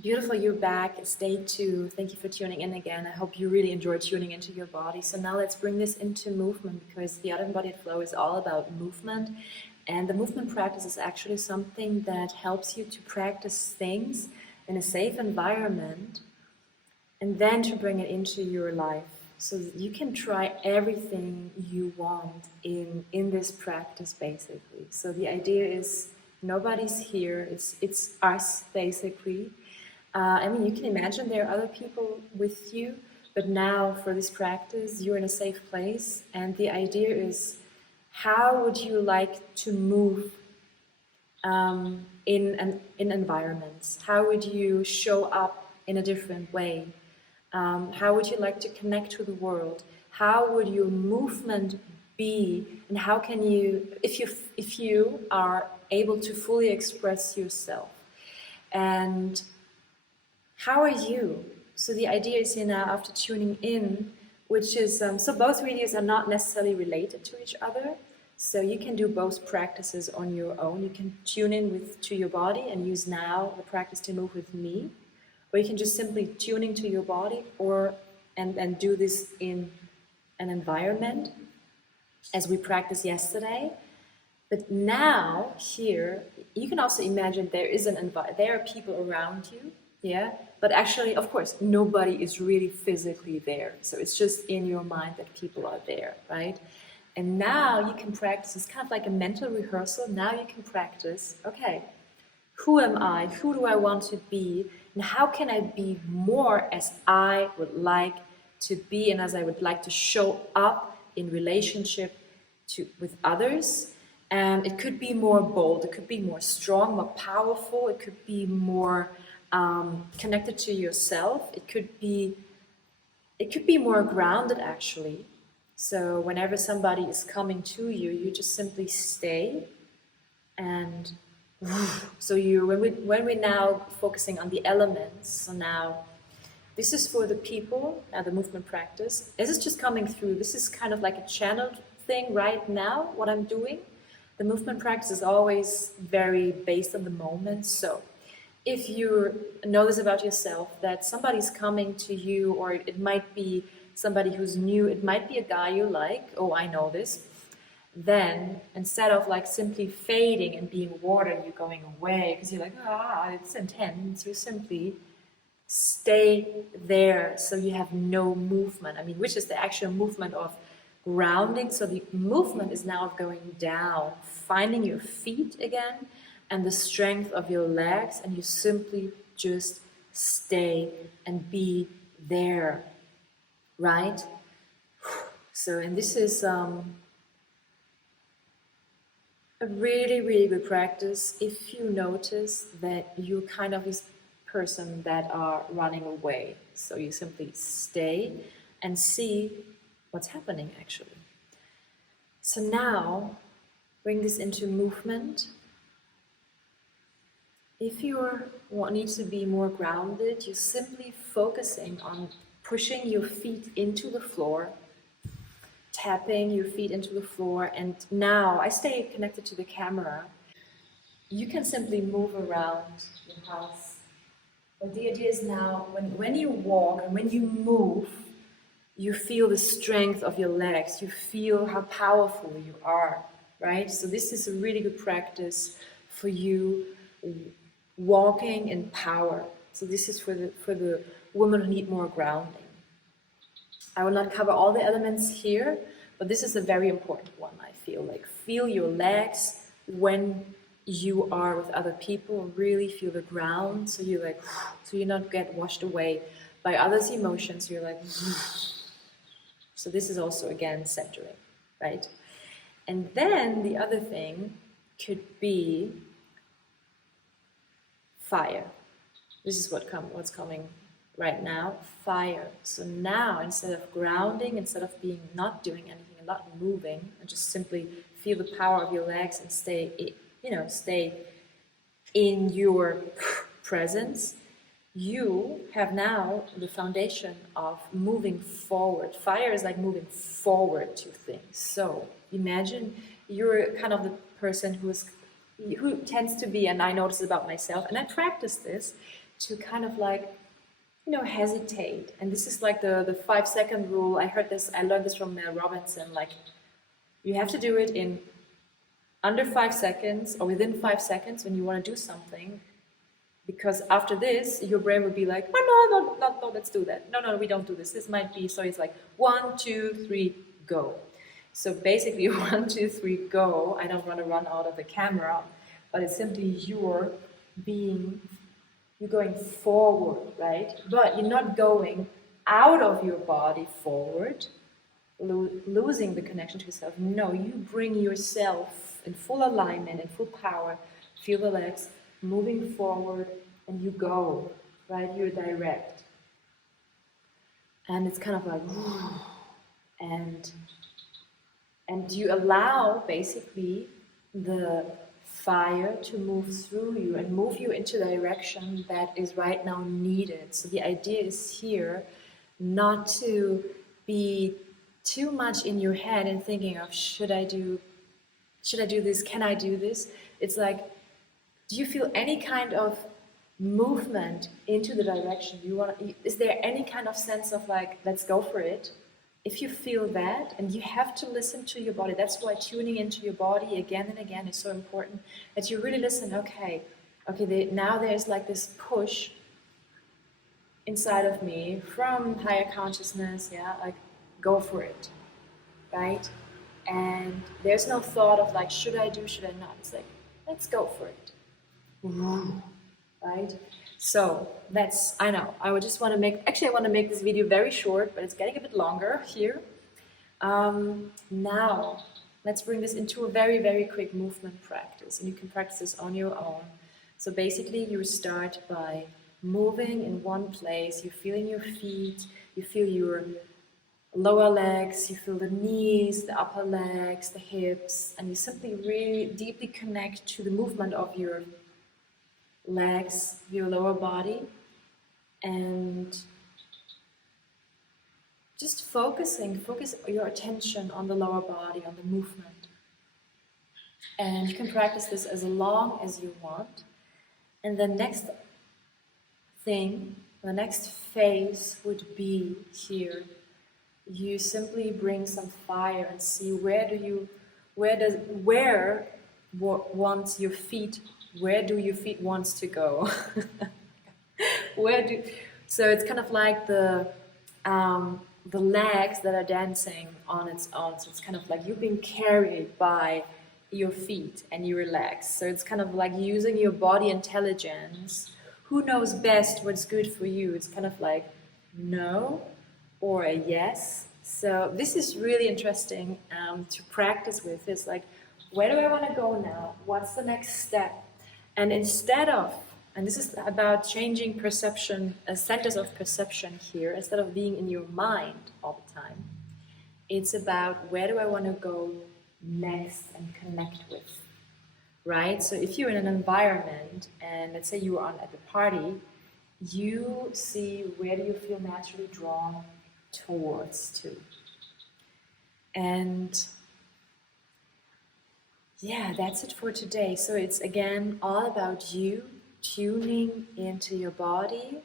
Beautiful, you're back. It's day 2. Thank you for tuning in again. I hope you really enjoy tuning into your body. So now let's bring this into movement, because the out-embodied flow is all about movement. And the movement practice is actually something that helps you to practice things in a safe environment and then to bring it into your life. So that you can try everything you want in this practice, basically. So the idea is nobody's here. It's us, basically. I mean, you can imagine there are other people with you, but now for this practice, you're in a safe place. And the idea is, how would you like to move in environments? How would you show up in a different way? How would you like to connect to the world? How would your movement be? And how can you, if you are able to fully express yourself? And how are you? So the idea is, after tuning in, which is, so both videos are not necessarily related to each other. So you can do both practices on your own. You can tune in to your body and use now the practice to move with me. Or you can just simply tune into your body and do this in an environment as we practiced yesterday. But now here, you can also imagine there are people around you. Yeah, but actually, of course, nobody is really physically there. So it's just in your mind that people are there, right? And now you can practice. It's kind of like a mental rehearsal. Now you can practice, okay, who am I? Who do I want to be? And how can I be more as I would like to be and as I would like to show up in relationship with others? And it could be more bold. It could be more strong, more powerful. It could be more connected to yourself. It could be more grounded, actually. So whenever somebody is coming to you, you just simply stay. And so when we're now focusing on the elements, so now this is for the people, the movement practice. This is just coming through. This is kind of like a channeled thing right now, what I'm doing. The movement practice is always very based on the moment. So if you know this about yourself, that somebody's coming to you, or it might be somebody who's new, it might be a guy you like, oh, I know this, then instead of like simply fading and being water and you're going away because you're like, it's intense, you simply stay there so you have no movement. I mean, which is the actual movement of grounding. So the movement is now going down, finding your feet again, and the strength of your legs, and you simply just stay and be there, right? So, and this is a really, really good practice if you notice that you're kind of this person that are running away. So you simply stay and see what's happening, actually. So now, bring this into movement. If you need to be more grounded, you're simply focusing on pushing your feet into the floor, tapping your feet into the floor, and now I stay connected to the camera. You can simply move around your house. But the idea is now, when you walk and when you move, you feel the strength of your legs, you feel how powerful you are, right? So this is a really good practice for you walking in power. So this is for the women who need more grounding. I will not cover all the elements here, but this is a very important one, I feel. Like, feel your legs when you are with other people, really feel the ground, so you not get washed away by others' emotions. You're like, so this is also, again, centering, right? And then the other thing could be fire. This is what's coming right now, fire. So now, instead of grounding, instead of not doing anything and not moving, and just simply feel the power of your legs and stay in your presence, you have now the foundation of moving forward. Fire is like moving forward to things. So imagine you're kind of the person who tends to be, and I notice about myself, and I practice this, to kind of like, hesitate. And this is like the 5-second rule. I learned this from Mel Robinson. Like, you have to do it in under 5 seconds or within 5 seconds when you want to do something. Because after this, your brain would be like, oh, no, let's do that. No, we don't do this. This might be, so it's like 1, 2, 3, go. So basically 1, 2, 3, go. I don't want to run out of the camera, but it's simply you're going forward, right? But you're not going out of your body forward, losing the connection to yourself. No, you bring yourself in full alignment, in full power, feel the legs, moving forward, and you go, right? You're direct. And it's kind of like, and you allow basically the fire to move through you and move you into the direction that is right now needed. So the idea is here not to be too much in your head and thinking of, should I do this? Can I do this? It's like, do you feel any kind of movement into the direction you want? Is there any kind of sense of like, let's go for it? If you feel that, and you have to listen to your body, that's why tuning into your body again and again is so important, that you really listen, okay, now there's like this push inside of me from higher consciousness, like, go for it, right? And there's no thought of like, should I not? It's like, let's go for it. Right? So I know, I would just want to make this video very short, but it's getting a bit longer here. Now, let's bring this into a very, very quick movement practice, and you can practice this on your own. So basically, you start by moving in one place. You're feeling your feet, you feel your lower legs, you feel the knees, the upper legs, the hips, and you simply really deeply connect to the movement of your legs, your lower body, and just focus your attention on the lower body, on the movement. And you can practice this as long as you want. And the next phase would be here. You simply bring some fire and see where do your feet wants to go? So it's kind of like the legs that are dancing on its own. So it's kind of like you're being carried by your feet and you relax. So it's kind of like using your body intelligence. Who knows best what's good for you? It's kind of like no or a yes. So this is really interesting to practice with. It's like, where do I want to go now? What's the next step? And and this is about changing perception, centers of perception here, instead of being in your mind all the time, it's about where do I want to go next and connect with, right? So if you're in an environment, and let's say you are at the party, you see where do you feel naturally drawn towards to. And yeah, that's it for today. So it's again all about you tuning into your body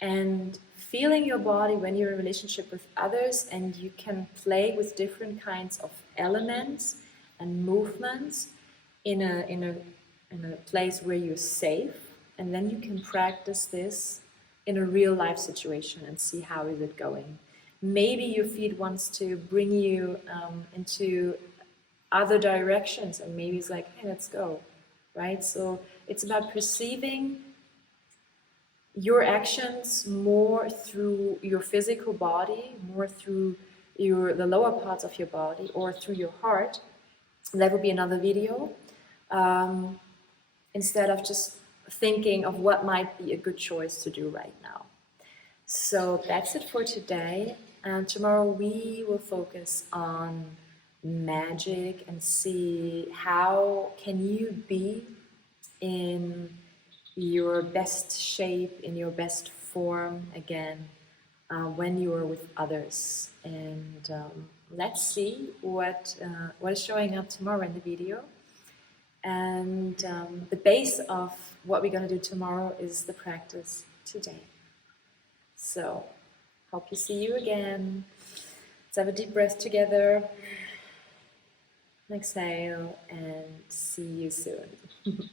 and feeling your body when you're in a relationship with others, and you can play with different kinds of elements and movements in a place where you're safe, and then you can practice this in a real life situation and see how is it going. Maybe your feet wants to bring you into other directions, and maybe it's like, hey, let's go, right? So it's about perceiving your actions more through your physical body, more through the lower parts of your body, or through your heart. That would be another video, instead of just thinking of what might be a good choice to do right now. So that's it for today, and tomorrow we will focus on magic and see how can you be in your best shape, in your best form again, when you are with others. And let's see what is showing up tomorrow in the video. And the base of what we're going to do tomorrow is the practice today. So, hope you see you again. Let's have a deep breath together. Exhale and see you soon.